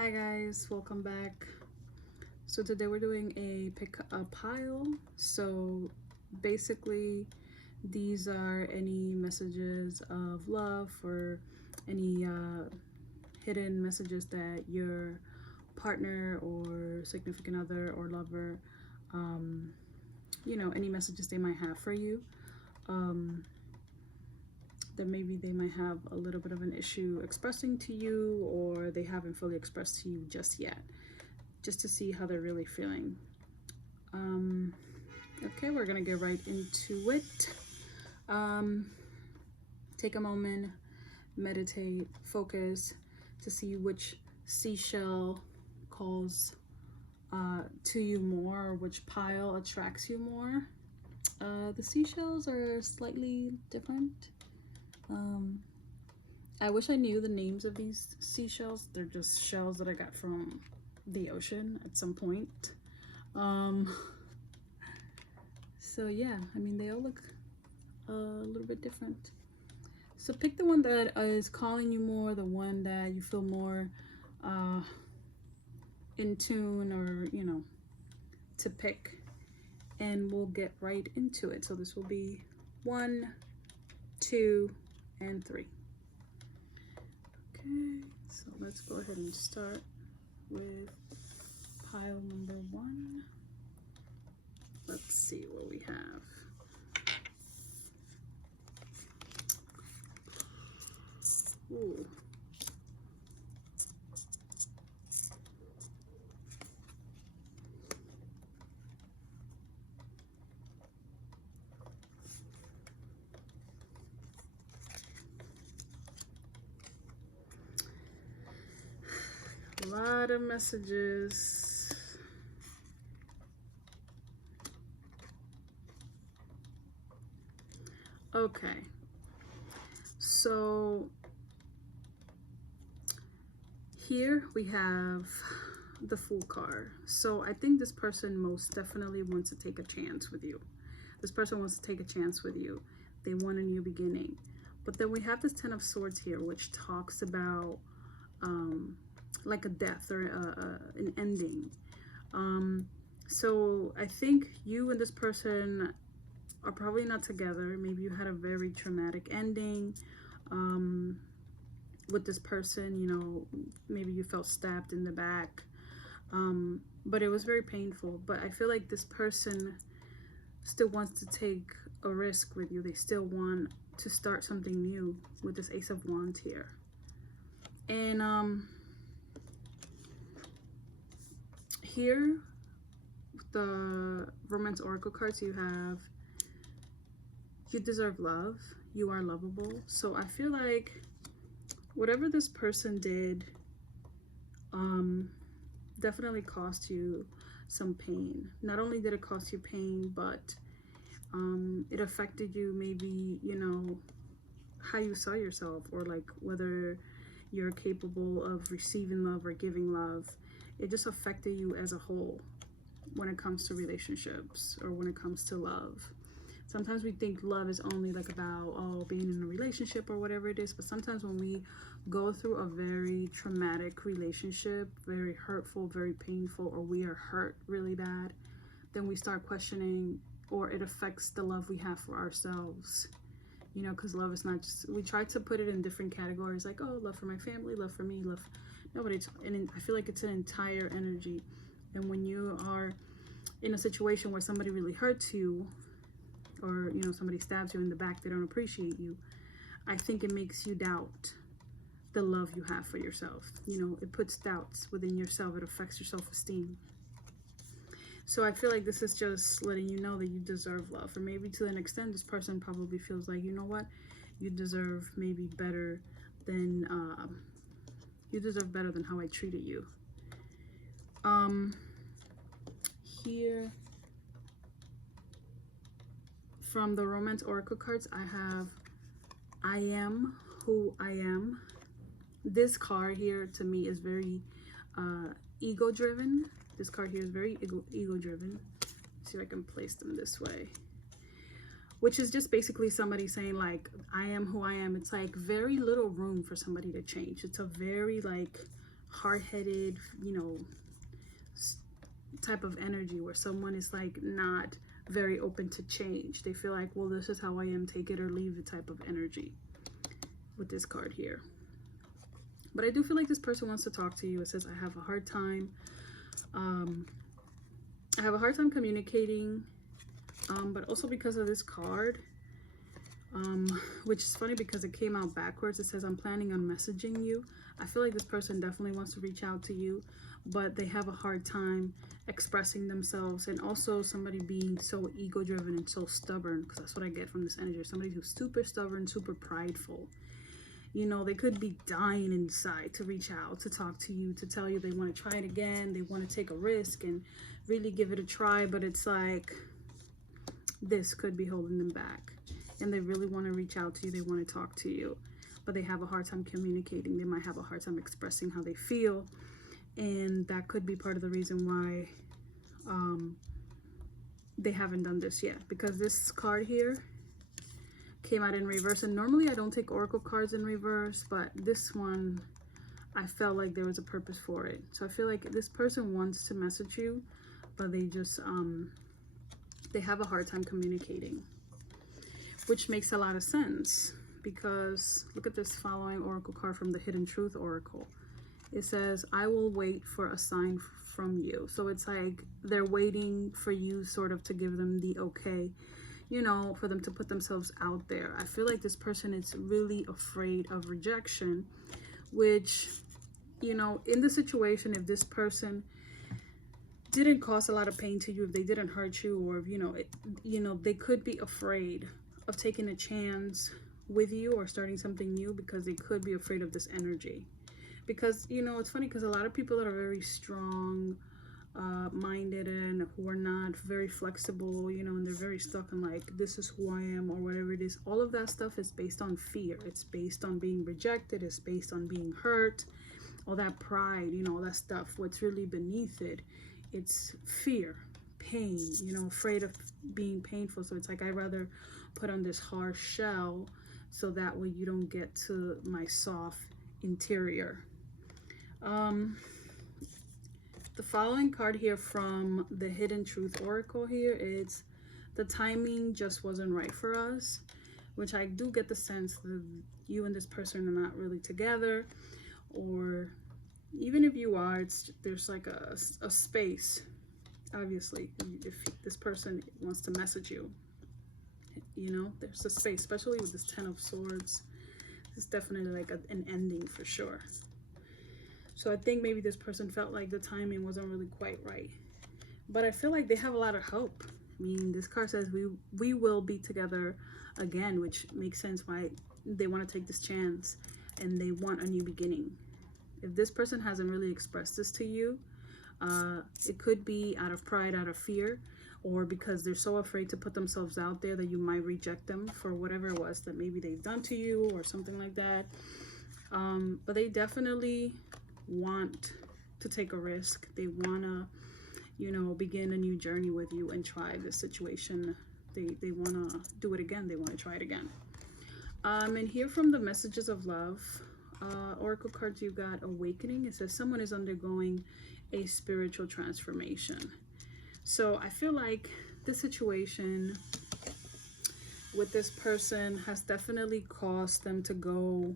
Hi guys, welcome back. So today we're doing a pick a pile. So basically these are any messages of love or any hidden messages that your partner or significant other or lover, any messages they might have for you. That maybe they might have a little bit of an issue expressing to you, or they haven't fully expressed to you just yet, just to see how they're really feeling. Okay, we're gonna get right into it. Take a moment, meditate, focus to see which seashell calls to you more, or which pile attracts you more. The seashells are slightly different. I wish I knew the names of these seashells. They're just shells that I got from the ocean at some point. So yeah, I mean, they all look a little bit different. So pick the one that is calling you more, the one that you feel more in tune, or to pick, and we'll get right into it. So this will be 1, 2, and 3. Okay, so let's go ahead and start with pile number 1. Let's see what we have. Ooh. A lot of messages. Okay, so here we have the Fool card. So I think this person most definitely wants to take a chance with you. This person wants to take a chance with you. They want a new beginning. But then we have this 10 of Swords here, which talks about like a death or an ending. So I think you and this person are probably not together. Maybe you had a very traumatic ending with this person. Maybe you felt stabbed in the back, but it was very painful. But I feel like this person still wants to take a risk with you. They still want to start something new with this Ace of Wands here. And here, the Romance Oracle cards, you have, you deserve love, you are lovable. So I feel like whatever this person did definitely cost you some pain. Not only did it cost you pain, but it affected you, maybe, how you saw yourself, or like whether you're capable of receiving love or giving love. It just affected you as a whole when it comes to relationships, or when it comes to love. Sometimes we think love is only like about being in a relationship or whatever it is, but sometimes when we go through a very traumatic relationship, very hurtful, very painful, or we are hurt really bad, then we start questioning, or it affects the love we have for ourselves. Because love is not just, we try to put it in different categories, like, oh, love for my family, love for me, love. Nobody, and I feel like it's an entire energy. And when you are in a situation where somebody really hurts you, or somebody stabs you in the back, they don't appreciate you, I think it makes you doubt the love you have for yourself. It puts doubts within yourself. It affects your self-esteem. So I feel like this is just letting you know that you deserve love. Or maybe to an extent, this person probably feels like, you know what, you deserve maybe better than how I treated you. Here, from the Romance Oracle cards, I have I am who I am. This card here to me is very ego driven. This card here is very ego driven. See if I can place them this way. Which is just basically somebody saying, like, I am who I am. It's like very little room for somebody to change. It's a very like hard-headed, you know, type of energy where someone is like not very open to change. They feel like, well, this is how I am, take it or leave it type of energy with this card here. But I do feel like this person wants to talk to you. It says, I have a hard time. I have a hard time communicating, but also because of this card, which is funny because it came out backwards. It says, I'm planning on messaging you. I feel like this person definitely wants to reach out to you, but they have a hard time expressing themselves. And also somebody being so ego-driven and so stubborn, because that's what I get from this energy. Somebody who's super stubborn, super prideful. You know, they could be dying inside to reach out, to talk to you, to tell you they want to try it again. They want to take a risk and really give it a try, but it's like this could be holding them back. And they really want to reach out to you. They want to talk to you, but they have a hard time communicating. They might have a hard time expressing how they feel. And that could be part of the reason why they haven't done this yet, because this card here came out in reverse. And normally I don't take oracle cards in reverse, but this one, I felt like there was a purpose for it. So I feel like this person wants to message you, but they just, they have a hard time communicating, which makes a lot of sense because look at this following oracle card from the Hidden Truth Oracle. It says, I will wait for a sign from you. So it's like they're waiting for you sort of to give them the okay, you know, for them to put themselves out there. I feel like this person is really afraid of rejection, which, you know, in the situation, if this person didn't cause a lot of pain to you, if they didn't hurt you, or, you know, they could be afraid of taking a chance with you or starting something new because they could be afraid of this energy. Because, you know, it's funny because a lot of people that are very strong minded and who are not very flexible, you know, and they're very stuck in like, this is who I am or whatever it is, all of that stuff is based on fear. It's based on being rejected. It's based on being hurt, all that pride, you know, all that stuff. What's really beneath it, it's fear, pain, you know, afraid of being painful. So it's like, I'd rather put on this hard shell so that way you don't get to my soft interior. The following card here from the Hidden Truth Oracle here is, the timing just wasn't right for us, which I do get the sense that you and this person are not really together, or even if you are, there's like a space. Obviously, if this person wants to message you, you know, there's a space, especially with this Ten of Swords. It's definitely like an ending for sure. So I think maybe this person felt like the timing wasn't really quite right. But I feel like they have a lot of hope. I mean, this card says we will be together again, which makes sense why they want to take this chance and they want a new beginning. If this person hasn't really expressed this to you, it could be out of pride, out of fear, or because they're so afraid to put themselves out there that you might reject them for whatever it was that maybe they've done to you or something like that. But they definitely want to take a risk. They want to, you know, begin a new journey with you and try this situation. They want to do it again. They want to try it again. And here from the Messages of Love Oracle cards, you got Awakening. It says someone is undergoing a spiritual transformation. So I feel like this situation with this person has definitely caused them to go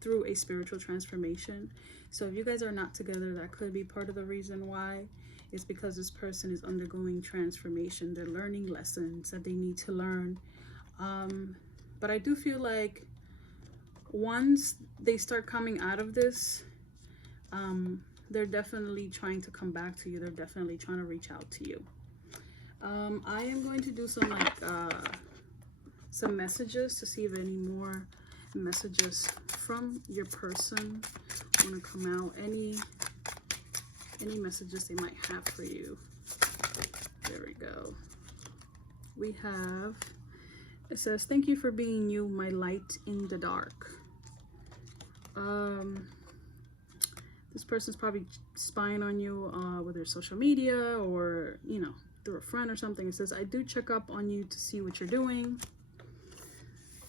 through a spiritual transformation. So if you guys are not together, that could be part of the reason why. It's because this person is undergoing transformation. They're learning lessons that they need to learn. But I do feel like once they start coming out of this, they're definitely trying to come back to you. They're definitely trying to reach out to you. I am going to do some like some messages to see if any more messages from your person want to come out. Any messages they might have for you. There we go. We have, it says, thank you for being you, my light in the dark. This person's probably spying on you with their social media or, you know, through a friend or something. It says, I do check up on you to see what you're doing.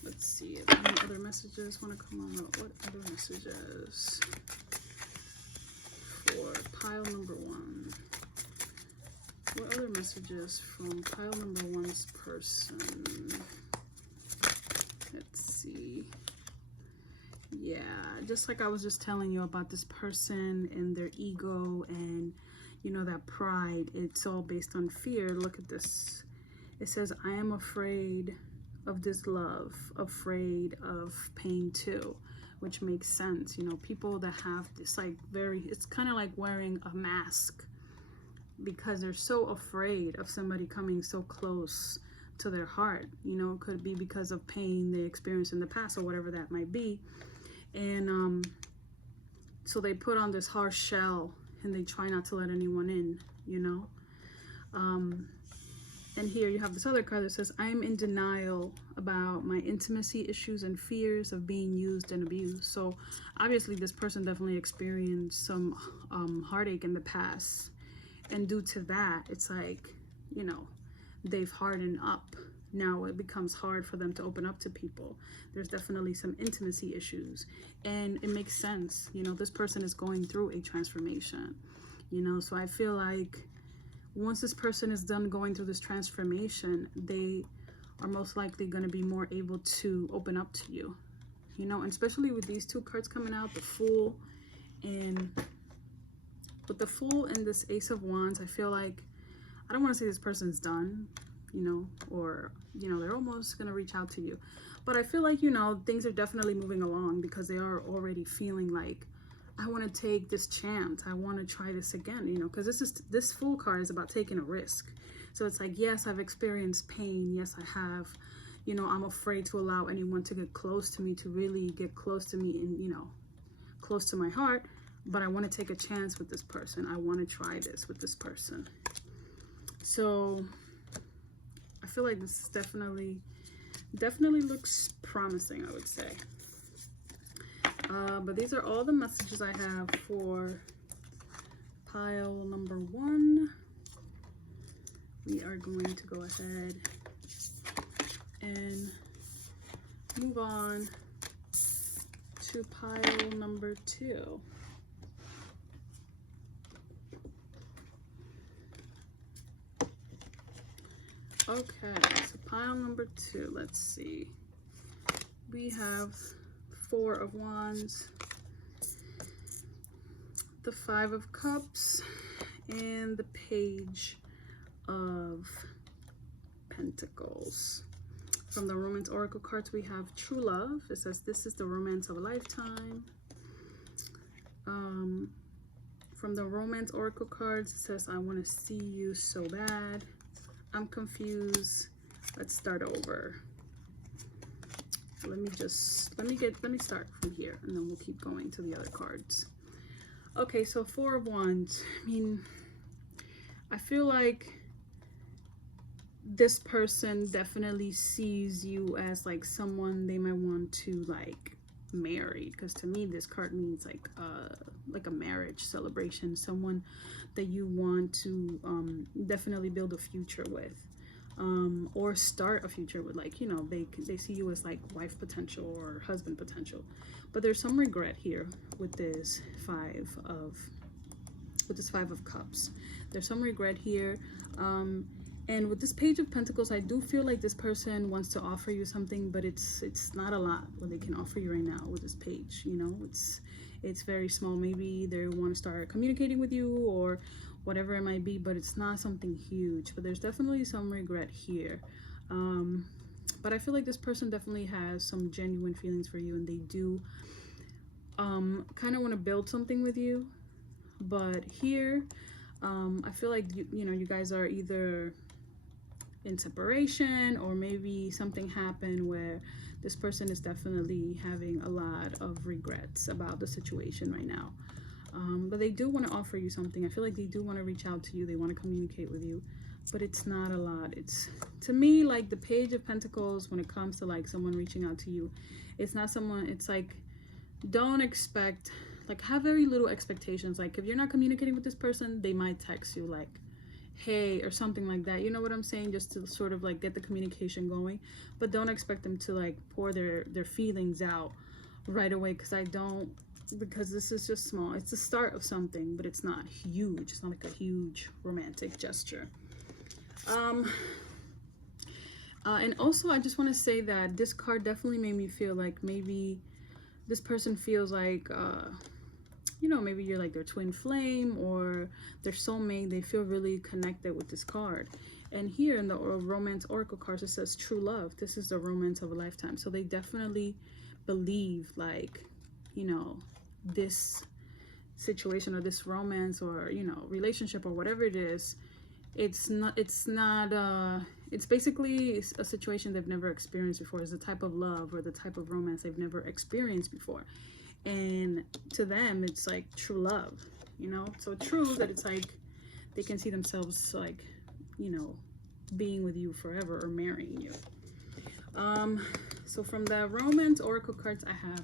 Let's see if any other messages want to come out. What other messages for pile number 1? What other messages from pile number 1's person? Let's see. Yeah, just like I was just telling you about this person and their ego and, you know, that pride. It's all based on fear. Look at this. It says, I am afraid of this love, afraid of pain too, which makes sense. You know, people that have this like it's kind of like wearing a mask because they're so afraid of somebody coming so close to their heart. You know, it could be because of pain they experienced in the past or whatever that might be. And so they put on this harsh shell and they try not to let anyone in, you know. And here you have this other card that says, I am in denial about my intimacy issues and fears of being used and abused. So obviously this person definitely experienced some heartache in the past. And due to that, it's like, you know, they've hardened up. Now it becomes hard for them to open up to people. There's definitely some intimacy issues. And it makes sense. You know, this person is going through a transformation. You know, so I feel like once this person is done going through this transformation, they are most likely going to be more able to open up to you, you know, and especially with these two cards coming out, the Fool, and with the Fool and this Ace of Wands, I feel like, I don't want to say this person's done, you know, or, you know, they're almost going to reach out to you, but I feel like, you know, things are definitely moving along because they are already feeling like, I want to take this chance. I want to try this again, you know, because this Fool card is about taking a risk. So it's like, yes, I've experienced pain. Yes, I have, you know, I'm afraid to allow anyone to get close to me, to really get close to me and, you know, close to my heart. But I want to take a chance with this person. I want to try this with this person. So I feel like this is definitely looks promising, I would say. But these are all the messages I have for pile number 1. We are going to go ahead and move on to pile number 2. Okay, so pile number 2, let's see. We have 4 of Wands, the 5 of Cups, and the Page of Pentacles. From the Romance Oracle cards, we have True Love. It says, this is the romance of a lifetime. From the Romance Oracle cards, it says, I want to see you so bad. I'm confused. Let's start over. Let me start from here and then we'll keep going to the other cards. Okay, so 4 of Wands. I mean, I feel like this person definitely sees you as like someone they might want to like marry, because to me this card means like a marriage celebration, someone that you want to definitely build a future with. Or start a future with, like, you know, they see you as like wife potential or husband potential. But there's some regret here with this 5 of Cups. There's some regret here. And with this Page of Pentacles, I do feel like this person wants to offer you something, but it's not a lot what they can offer you right now with this page. You know, it's very small. Maybe they want to start communicating with you or whatever it might be, but it's not something huge. But there's definitely some regret here. But I feel like this person definitely has some genuine feelings for you, and they do kind of want to build something with you. But here, I feel like you know, you guys are either in separation, or maybe something happened where this person is definitely having a lot of regrets about the situation right now. But they do want to offer you something. I feel like they do want to reach out to you. They want to communicate with you, but it's not a lot. It's, to me, like the Page of Pentacles, when it comes to like someone reaching out to you, it's not someone, it's like, don't expect, like, have very little expectations. Like, if you're not communicating with this person, they might text you like hey, or something like that. You know what I'm saying? Just to sort of like get the communication going, but don't expect them to like pour their feelings out right away, because this is just small. It's the start of something, but it's not huge. It's not like a huge romantic gesture. And also, I just want to say that this card definitely made me feel like maybe this person feels like, you know, maybe you're like their twin flame or their soulmate. They feel really connected with this card. And here in the romance oracle cards, it says true love. This is the romance of a lifetime. So they definitely believe, like, you know, this situation or this romance or, you know, relationship or whatever it is, it's basically a situation they've never experienced before. It's the type of love or the type of romance they've never experienced before, and to them it's like true love, you know. So true that it's like they can see themselves like, you know, being with you forever or marrying you. So from the romance oracle cards I have,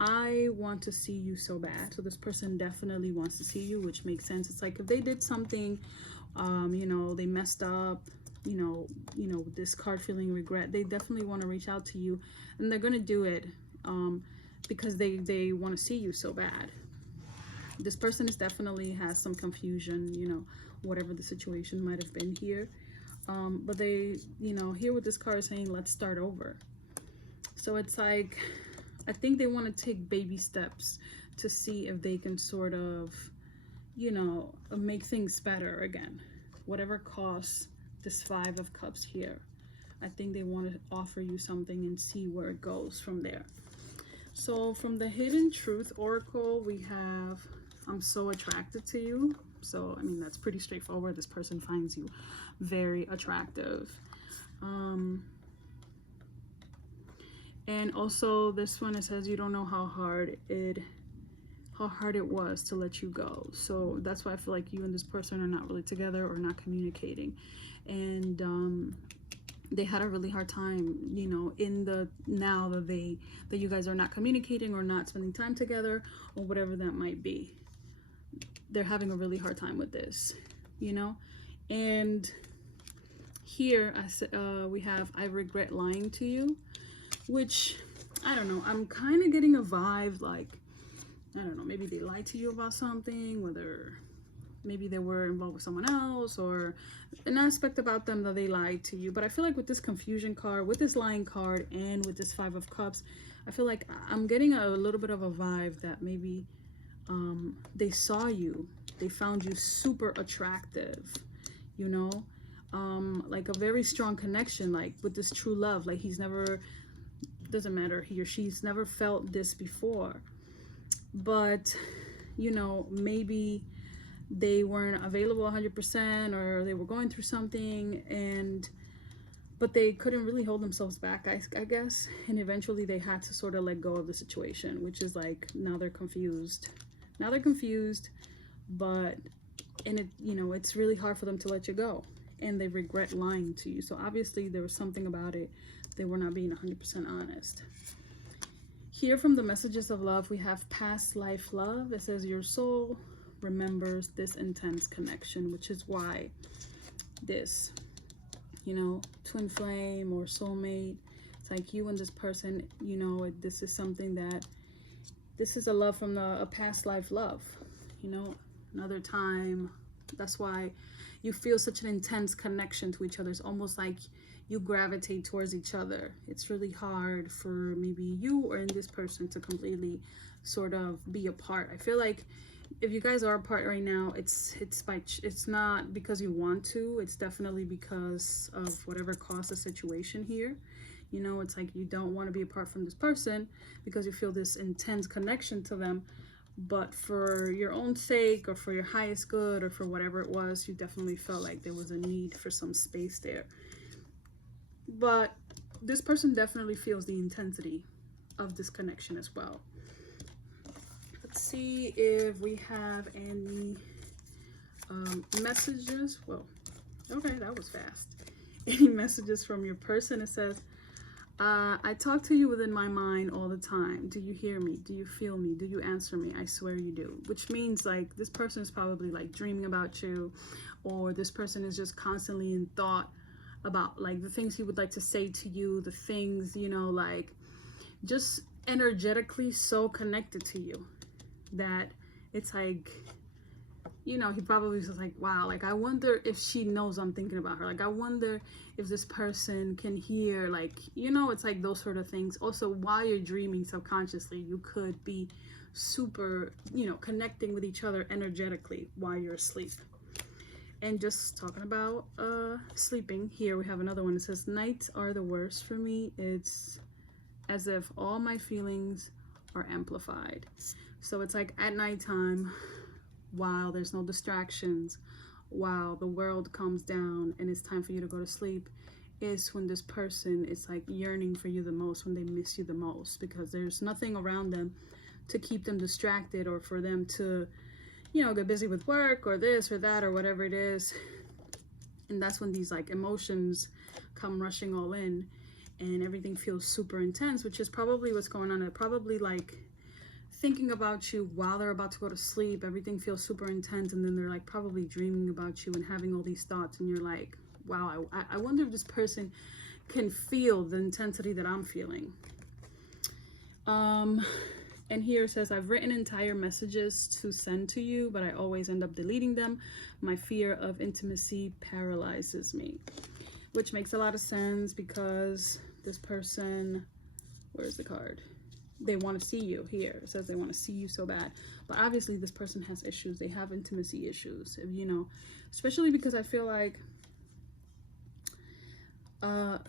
I want to see you so bad. So this person definitely wants to see you, which makes sense. It's like if they did something, you know, they messed up, you know, this card feeling regret, they definitely want to reach out to you, and they're going to do it because they want to see you so bad. This person is definitely has some confusion, you know, whatever the situation might have been here. But they, you know, here with this card saying, let's start over. So it's like, I think they want to take baby steps to see if they can sort of, you know, make things better again. Whatever costs this 5 of Cups here, I think they want to offer you something and see where it goes from there. So from the Hidden Truth Oracle, we have, I'm so attracted to you. So, I mean, that's pretty straightforward. This person finds you very attractive. And also this one, it says you don't know how hard it was to let you go. So that's why I feel like you and this person are not really together or not communicating. And they had a really hard time, you know, in the now that you guys are not communicating or not spending time together or whatever that might be. They're having a really hard time with this, you know. And here we have, I regret lying to you, which, I don't know, I'm kind of getting a vibe like, I don't know, maybe they lied to you about something, whether maybe they were involved with someone else or an aspect about them that they lied to you. But I feel like with this confusion card, with this lying card, and with this 5 of Cups, I feel like I'm getting a little bit of a vibe that maybe they saw you, they found you super attractive, you know, like a very strong connection, like with this true love. Like he's never, doesn't matter, he or she's never felt this before, but you know, maybe they weren't available 100% or they were going through something, but they couldn't really hold themselves back, I guess, and eventually they had to sort of let go of the situation, which is like now they're confused, but, and it, you know, it's really hard for them to let you go, and they regret lying to you. So obviously there was something about it, they were not being 100% honest. Here from the Messages of Love, we have past life love. It says your soul remembers this intense connection, which is why this, you know, twin flame or soulmate, it's like you and this person, you know, this is something that, this is a love from a past life love, you know, another time. That's why you feel such an intense connection to each other. It's almost like you gravitate towards each other. It's really hard for maybe you or in this person to completely sort of be apart. I feel like if you guys are apart right now, it's not because you want to. It's definitely because of whatever caused the situation here. You know, it's like you don't want to be apart from this person because you feel this intense connection to them. But for your own sake or for your highest good or for whatever it was, you definitely felt like there was a need for some space there. But this person definitely feels the intensity of this connection as well. Let's see if we have any messages. Well, okay, that was fast. Any messages from your person? It says, I talk to you within my mind all the time. Do you hear me? Do you feel me? Do you answer me? I swear you do. Which means like this person is probably like dreaming about you, or this person is just constantly in thought about like the things he would like to say to you, the things, you know, like just energetically so connected to you that it's like, you know, he probably was like, wow, like I wonder if she knows I'm thinking about her. Like I wonder if this person can hear, like, you know, it's like those sort of things. Also, while you're dreaming subconsciously, you could be super, you know, connecting with each other energetically while you're asleep. And just talking about sleeping, here we have another one. It says, nights are the worst for me. It's as if all my feelings are amplified. So it's like at nighttime, while there's no distractions, while the world calms down and it's time for you to go to sleep, is when this person is like yearning for you the most, when they miss you the most, because there's nothing around them to keep them distracted or for them to, you know, get busy with work or this or that or whatever it is. And that's when these like emotions come rushing all in and everything feels super intense, which is probably what's going on. They're probably like thinking about you while they're about to go to sleep. Everything feels super intense, and then they're like probably dreaming about you and having all these thoughts, and you're like, wow, I wonder if this person can feel the intensity that I'm feeling. And here it says, I've written entire messages to send to you, but I always end up deleting them. My fear of intimacy paralyzes me. Which makes a lot of sense, because this person, where's the card? They want to see you. Here it says they want to see you so bad, but obviously this person has issues. They have intimacy issues, you know, especially because I feel like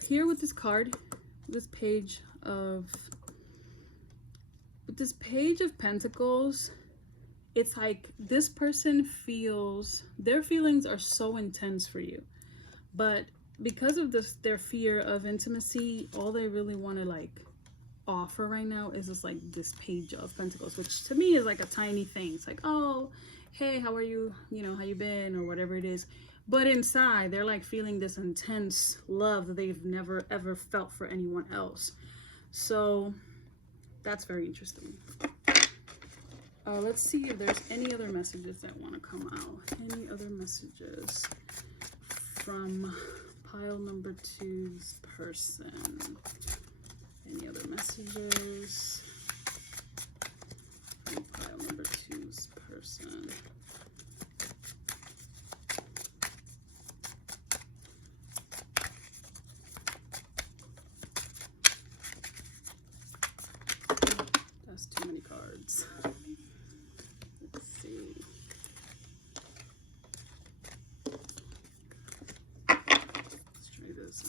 here with this card, this page of Pentacles, it's like this person feels, their feelings are so intense for you, but because of this, their fear of intimacy, all they really want to like offer right now is just like this page of Pentacles, which to me is like a tiny thing. It's like, oh, hey, how are you, you know, how you been, or whatever it is. But inside they're like feeling this intense love that they've never ever felt for anyone else. So that's very interesting. Let's see if there's any other messages that want to come out. Any other messages from pile number 2's person? Any other messages from pile number 2's person? That's too many cards. Let's see. Let's try this.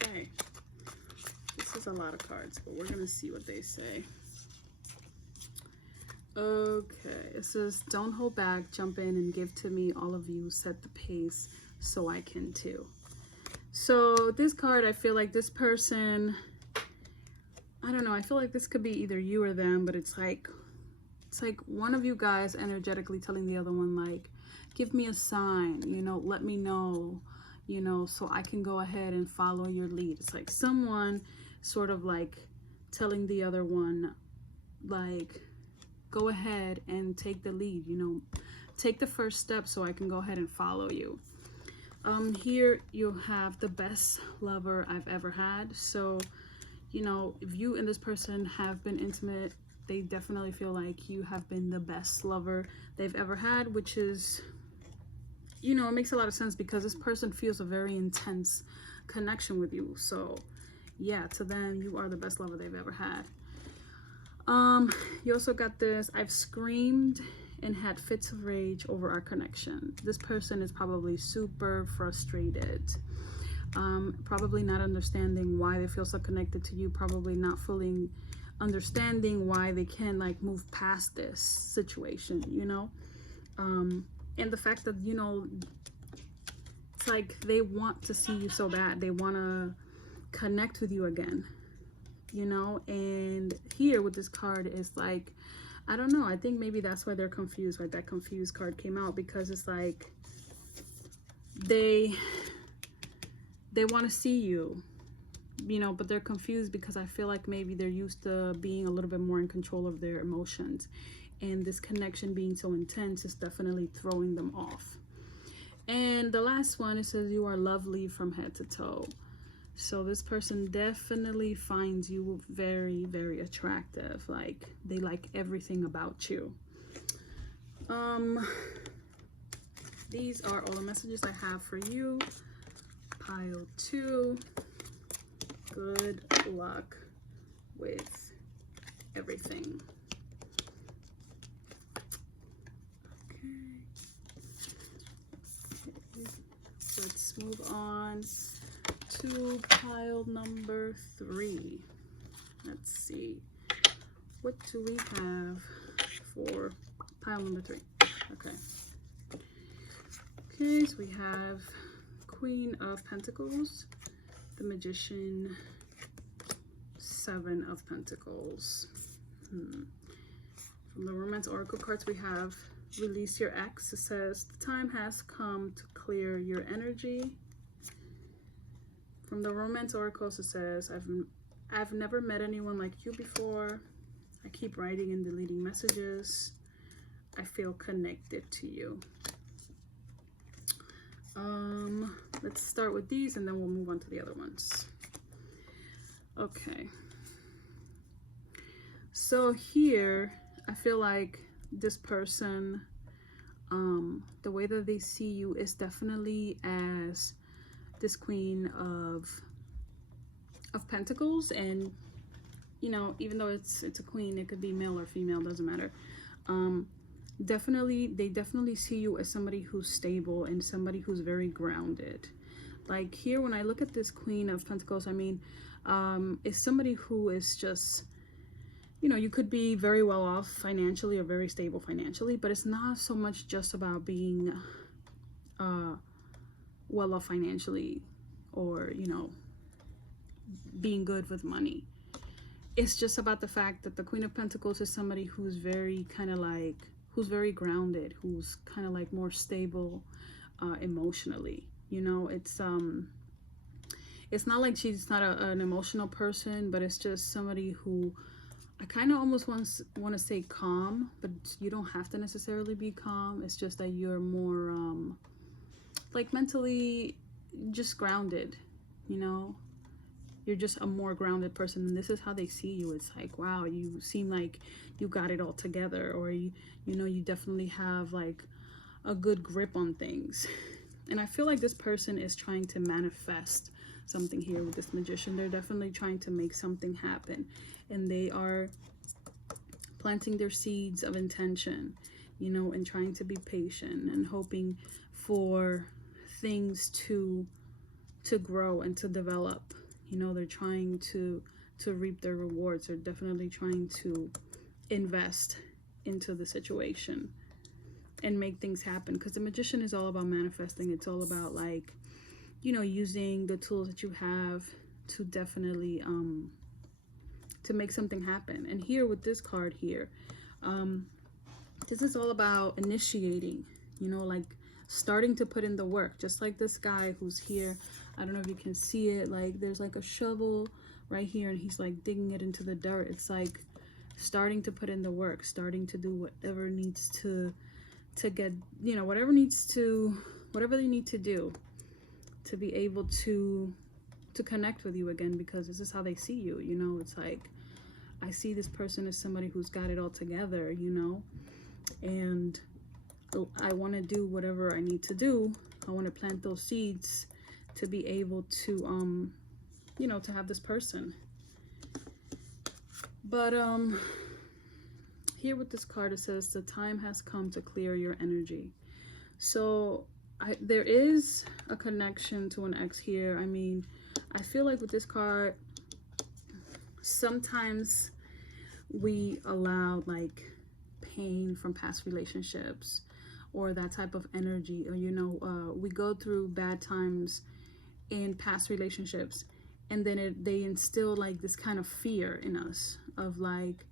Okay, this is a lot of cards, but we're gonna see what they say. Okay, it says, don't hold back, jump in and give to me, all of you, set the pace so I can too. So this card, I feel like this person, I don't know, I feel like this could be either you or them, but it's like one of you guys energetically telling the other one, like, give me a sign, you know, let me know, you know, so I can go ahead and follow your lead. It's like someone sort of like telling the other one, like, go ahead and take the lead, you know, take the first step so I can go ahead and follow you. Here you have the best lover I've ever had. So, you know, if you and this person have been intimate, they definitely feel like you have been the best lover they've ever had, which is, you know, it makes a lot of sense because this person feels a very intense connection with you. So yeah, to them, you are the best lover they've ever had. You also got this, I've screamed and had fits of rage over our connection. This person is probably super frustrated, probably not understanding why they feel so connected to you, probably not fully understanding why they can like move past this situation, you know. And the fact that, you know, it's like they want to see you so bad, they want to connect with you again, you know. And here with this card is like, I don't know, I think maybe that's why they're confused, like that confused card came out, because it's like they want to see you, you know, but they're confused because I feel like maybe they're used to being a little bit more in control of their emotions, and this connection being so intense is definitely throwing them off. And the last one, it says you are lovely from head to toe. So this person definitely finds you very, very attractive. Like, they like everything about you. These are all the messages I have for you. Pile 2. Good luck with everything. Okay. Let's move on to pile number 3. Let's see. What do we have for pile number 3? Okay. Okay, so we have Queen of Pentacles, the Magician, 7 of Pentacles. From the Romance Oracle cards, we have Release Your Ex. It says, the time has come to clear your energy. From the Romance Oracles, it says, I've never met anyone like you before. I keep writing and deleting messages. I feel connected to you. Let's start with these and then we'll move on to the other ones. Okay. So here, I feel like this person, the way that they see you is definitely as this Queen of Pentacles. And, you know, even though it's a queen, it could be male or female, doesn't matter. They definitely see you as somebody who's stable and somebody who's very grounded. Like here, when I look at this Queen of Pentacles, I mean, it's somebody who is just, you know, you could be very well off financially or very stable financially, but it's not so much just about being well off financially or, you know, being good with money. It's just about the fact that the Queen of Pentacles is somebody who's very kind of like, who's very grounded, who's kind of like more stable emotionally. You know, it's not like she's not an emotional person, but it's just somebody who I kind of almost want to say calm, but you don't have to necessarily be calm. It's just that you're more like mentally just grounded, you know. You're just a more grounded person, and this is how they see you. It's like, wow, you seem like you got it all together, or you know, you definitely have like a good grip on things. And I feel like this person is trying to manifest something here with this Magician. They're definitely trying to make something happen, and they are planting their seeds of intention, you know, and trying to be patient and hoping for things to grow and to develop. You know, they're trying to reap their rewards. They're definitely trying to invest into the situation and make things happen, because the Magician is all about manifesting. It's all about, like, you know, using the tools that you have to definitely to make something happen. And here with this card here, this is all about initiating, you know, like starting to put in the work, just like this guy who's here. I don't know if you can see it, like there's like a shovel right here and he's like digging it into the dirt. It's like starting to put in the work, starting to do whatever needs to get, you know, whatever they need to do to be able to connect with you again, because this is how they see you. You know, it's like, I see this person as somebody who's got it all together, you know, and I want to do whatever I need to do. I want to plant those seeds to be able to, you know, to have this person. But here with this card, it says the time has come to clear your energy. So there is a connection to an ex here. I mean, I feel like with this card, sometimes we allow like pain from past relationships or that type of energy, or, you know, we go through bad times in past relationships, and then they instill like this kind of fear in us of like,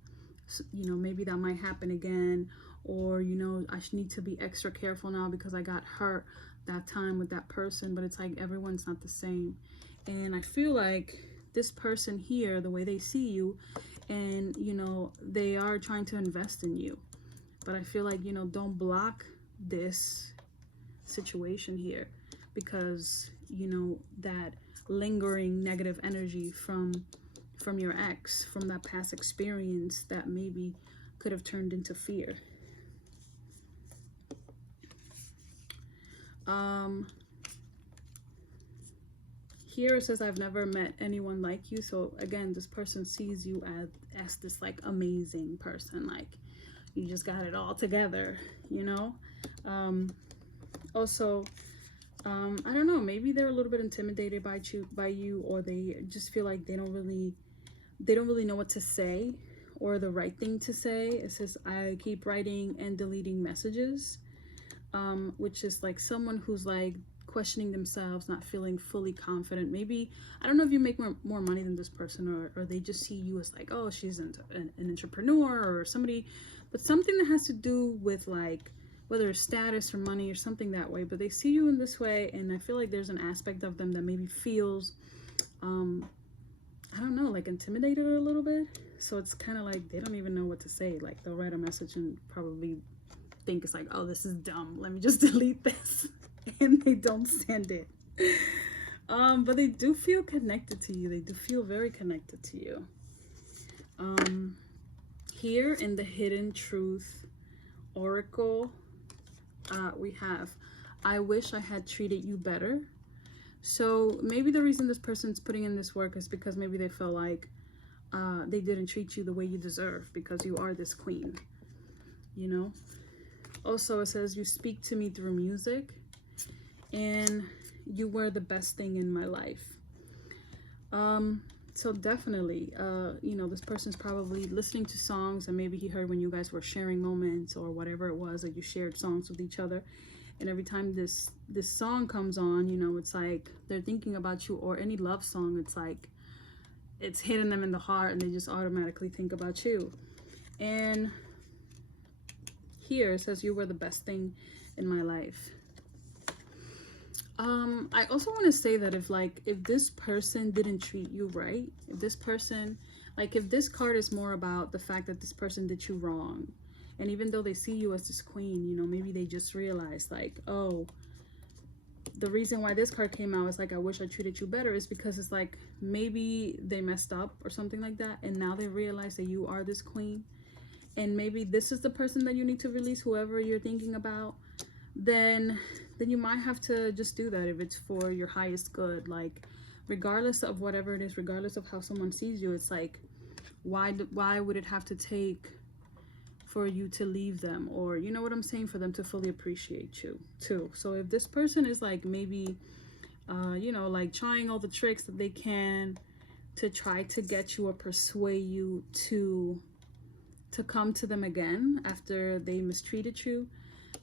you know, maybe that might happen again, or, you know, I need to be extra careful now because I got hurt that time with that person, but it's like everyone's not the same. And I feel like this person here, the way they see you, and you know, they are trying to invest in you, but I feel like, you know, don't block this situation here, because you know that lingering negative energy from your ex, from that past experience that maybe could have turned into fear. Here it says, I've never met anyone like you. So again, this person sees you as this like amazing person, like you just got it all together, you know. Also, I don't know, maybe they're a little bit intimidated by you, or they just feel like they don't really know what to say or the right thing to say. It says, I keep writing and deleting messages, which is like someone who's like questioning themselves, not feeling fully confident. Maybe, I don't know if you make more money than this person, or they just see you as like, oh, she's an entrepreneur or somebody, but something that has to do with like whether it's status or money or something that way. But they see you in this way, and I feel like there's an aspect of them that maybe feels I don't know, like intimidated a little bit. So it's kind of like they don't even know what to say. Like they'll write a message and probably think it's like, oh, this is dumb, let me just delete this. And they don't send it. But they do feel connected to you. They do feel very connected to you. Here in the Hidden Truth Oracle, we have, I wish I had treated you better. So maybe the reason this person's putting in this work is because maybe they feel like they didn't treat you the way you deserve, because you are this queen, you know. Also, it says, you speak to me through music, and you were the best thing in my life. So definitely, you know, this person's probably listening to songs, and maybe he heard when you guys were sharing moments or whatever it was that you shared songs with each other. And every time this song comes on, you know, it's like they're thinking about you. Or any love song, it's like it's hitting them in the heart, and they just automatically think about you. And here it says, you were the best thing in my life. I also want to say that if this person didn't treat you right, if this person, like if this card is more about the fact that this person did you wrong, and even though they see you as this queen, you know, maybe they just realize like, oh, the reason why this card came out is like, I wish I treated you better, is because it's like maybe they messed up or something like that, and now they realize that you are this queen, and maybe this is the person that you need to release, whoever you're thinking about. Then you might have to just do that if it's for your highest good. Like regardless of whatever it is, regardless of how someone sees you, it's like, why would it have to take for you to leave them, or you know what I'm saying, for them to fully appreciate you too. So if this person is like maybe you know, like trying all the tricks that they can to try to get you or persuade you to come to them again after they mistreated you,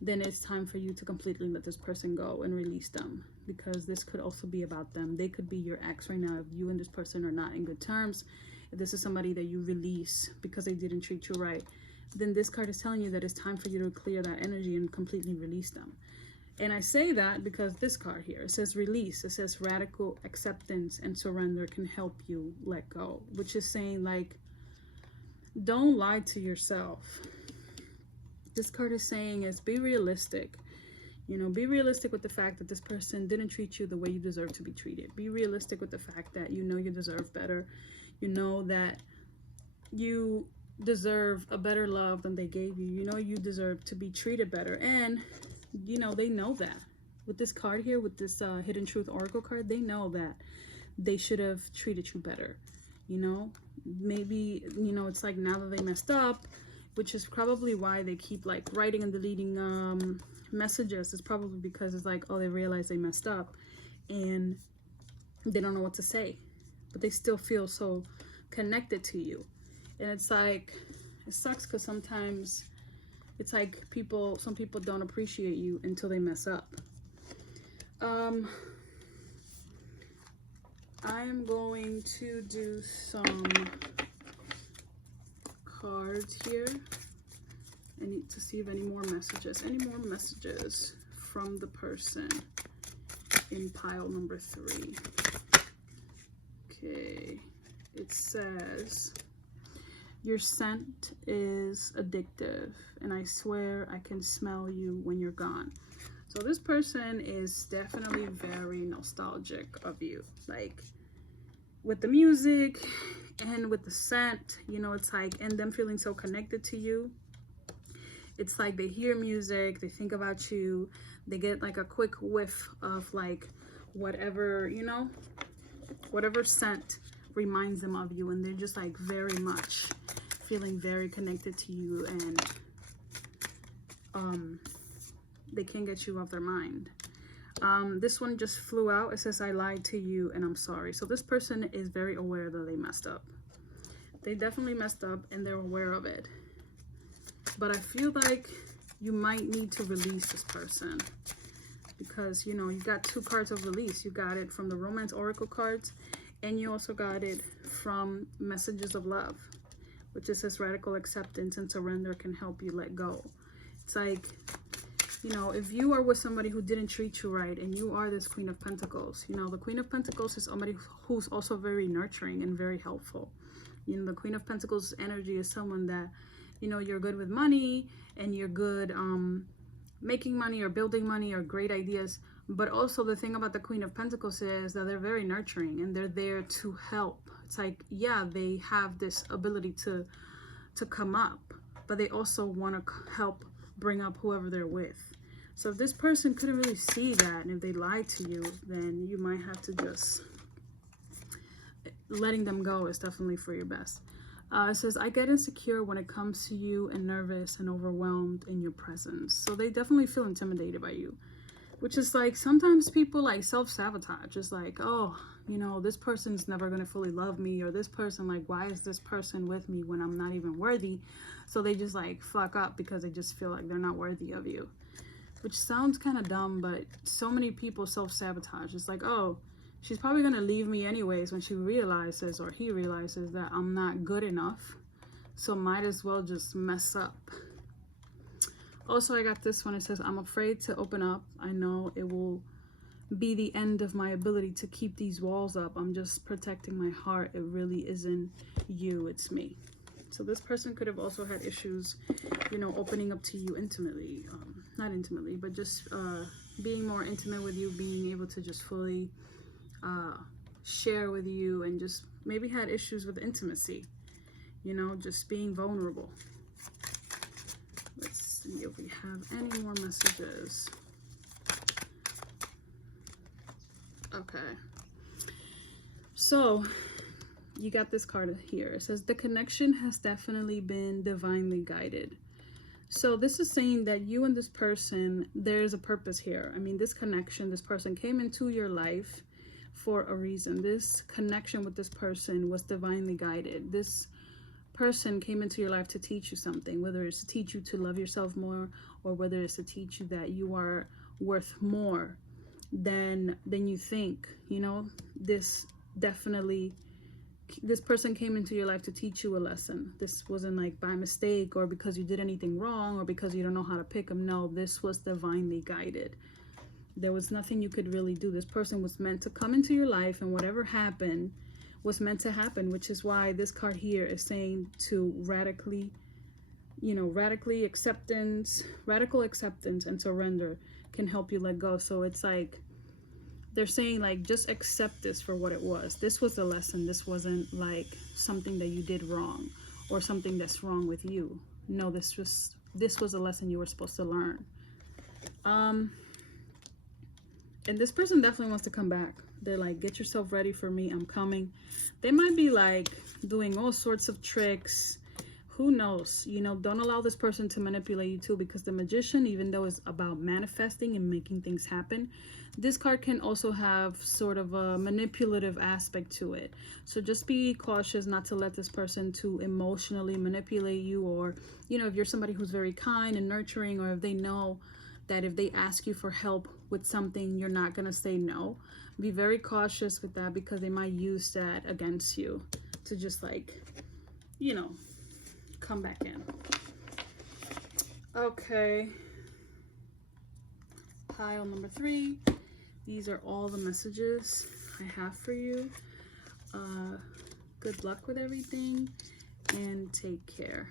then it's time for you to completely let this person go and release them, because this could also be about them. They could be your ex right now if you and this person are not in good terms. If this is somebody that you release because they didn't treat you right, then this card is telling you that it's time for you to clear that energy and completely release them. And I say that because this card here, it says release. It says radical acceptance and surrender can help you let go, which is saying like, don't lie to yourself. This card is saying is be realistic. You know, be realistic with the fact that this person didn't treat you the way you deserve to be treated. Be realistic with the fact that you know you deserve better. You know that you deserve a better love than they gave you. You know you deserve to be treated better. And, you know, they know that. With this card here, with this Hidden Truth Oracle card, they know that they should have treated you better. You know, maybe, you know, it's like now that they messed up, which is probably why they keep like writing and deleting messages. It's probably because it's like, oh, they realize they messed up and they don't know what to say, but they still feel so connected to you. And it's like, it sucks because sometimes it's like some people don't appreciate you until they mess up. I'm going to do some cards here. I need to see if any more messages from the person. in pile number 3. Okay, it says, your scent is addictive, and I swear I can smell you when you're gone. So this person is definitely very nostalgic of you, like with the music and with the scent, you know, it's like, and them feeling so connected to you. It's like they hear music, they think about you, they get like a quick whiff of like whatever, you know, whatever scent reminds them of you, and they're just like very much feeling very connected to you, and they can't get you off their mind. This one just flew out. It says, I lied to you and I'm sorry. So this person is very aware that they messed up. They definitely messed up and they're aware of it. But I feel like you might need to release this person, because, you know, you got 2 cards of release. You got it from the Romance Oracle cards, and you also got it from Messages of Love, which it says radical acceptance and surrender can help you let go. It's like, you know, if you are with somebody who didn't treat you right, and you are this Queen of Pentacles, you know, the Queen of Pentacles is somebody who's also very nurturing and very helpful. You know, the Queen of Pentacles energy is someone that, you know, you're good with money, and you're good making money or building money or great ideas. But also the thing about the Queen of Pentacles is that they're very nurturing and they're there to help. It's like, yeah, they have this ability to come up, but they also want to help bring up whoever they're with. So if this person couldn't really see that, and if they lied to you, then you might have to just, letting them go is definitely for your best. It says, I get insecure when it comes to you and nervous and overwhelmed in your presence. So they definitely feel intimidated by you, which is like, sometimes people like self-sabotage. It's like, oh, you know, this person's never going to fully love me, or this person, like, why is this person with me when I'm not even worthy? So they just like fuck up because they just feel like they're not worthy of you, which sounds kind of dumb, but so many people self-sabotage. It's like, oh, she's probably going to leave me anyways when she realizes, or he realizes, that I'm not good enough. So might as well just mess up. Also, I got this one. It says, I'm afraid to open up. I know it will be the end of my ability to keep these walls up. I'm just protecting my heart. It really isn't you, it's me. So this person could have also had issues, you know, opening up to you intimately. Not intimately, but just being more intimate with you, being able to just fully share with you, and just maybe had issues with intimacy, you know, just being vulnerable. Let's see if we have any more messages. Okay, so you got this card here. It says, the connection has definitely been divinely guided. So this is saying that you and this person, there's a purpose here. I mean, this connection, this person came into your life for a reason. This connection with this person was divinely guided. This person came into your life to teach you something, whether it's to teach you to love yourself more, or whether it's to teach you that you are worth more than you think. You know, this person came into your life to teach you a lesson. This wasn't like by mistake, or because you did anything wrong, or because you don't know how to pick them. No, this was divinely guided. There was nothing you could really do. This person was meant to come into your life, and whatever happened was meant to happen, which is why this card here is saying to radical acceptance and surrender can help you let go. So it's like, they're saying, like, just accept this for what it was. This was the lesson. This wasn't like something that you did wrong, or something that's wrong with you. No, this was a lesson you were supposed to learn. And this person definitely wants to come back. They're like, get yourself ready for me, I'm coming. They might be like doing all sorts of tricks. Who knows? You know, don't allow this person to manipulate you too, because the Magician, even though it's about manifesting and making things happen, this card can also have sort of a manipulative aspect to it. So just be cautious not to let this person to emotionally manipulate you, or, you know, if you're somebody who's very kind and nurturing, or if they know that if they ask you for help with something, you're not going to say no. Be very cautious with that, because they might use that against you to just, like, you know, come back in. Okay. Pile number 3. these are all the messages I have for you. Good luck with everything and take care.